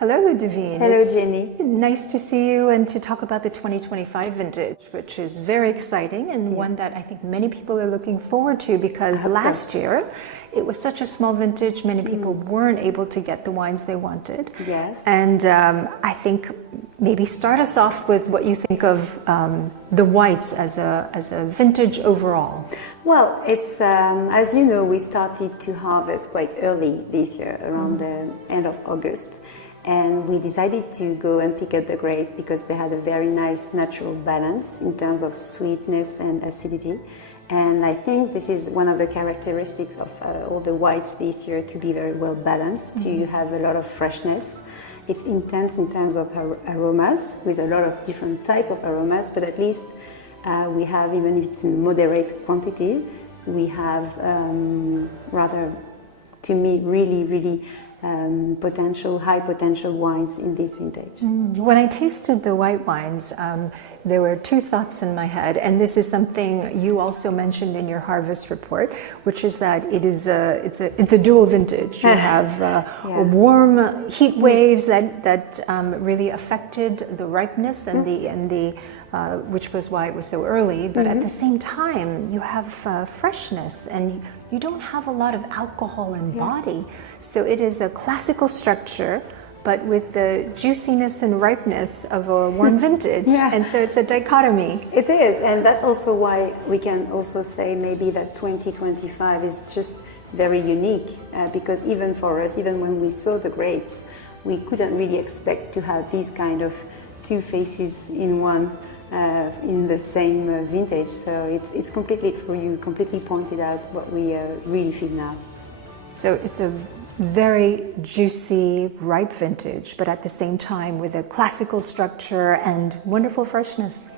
Hello, Ludivine. Hello, Jenny. Nice to see you and to talk about the 2025 vintage, which is very exciting and one that I think many people are looking forward to because last year it was such a small vintage, many people weren't able to get the wines they wanted. Yes. And I think maybe start us off with what you think of the whites as a vintage overall. Well, it's as you know, we started to harvest quite early this year, around the end of August. And we decided to go and pick up the grapes because they had a very nice natural balance in terms of sweetness and acidity. And I think this is one of the characteristics of all the whites this year, to be very well balanced, to have a lot of freshness. It's intense in terms of aromas, with a lot of different type of aromas, but at least we have, even if it's in moderate quantity, we have rather, to me, really high potential wines in this vintage. When I tasted the white wines, there were two thoughts in my head, and this is something you also mentioned in your harvest report, which is that it's a dual vintage. You have warm heat waves that really affected the ripeness and the which was why it was so early, but at the same time you have freshness and you don't have a lot of alcohol in body. So it is a classical structure, but with the juiciness and ripeness of a warm vintage. And so it's a dichotomy. It is, and that's also why we can also say maybe that 2025 is just very unique, because even for us, even when we saw the grapes, we couldn't really expect to have these kind of two faces in one. In the same vintage, so it's completely true. You completely pointed out what we really feel now. So it's a very juicy, ripe vintage, but at the same time with a classical structure and wonderful freshness.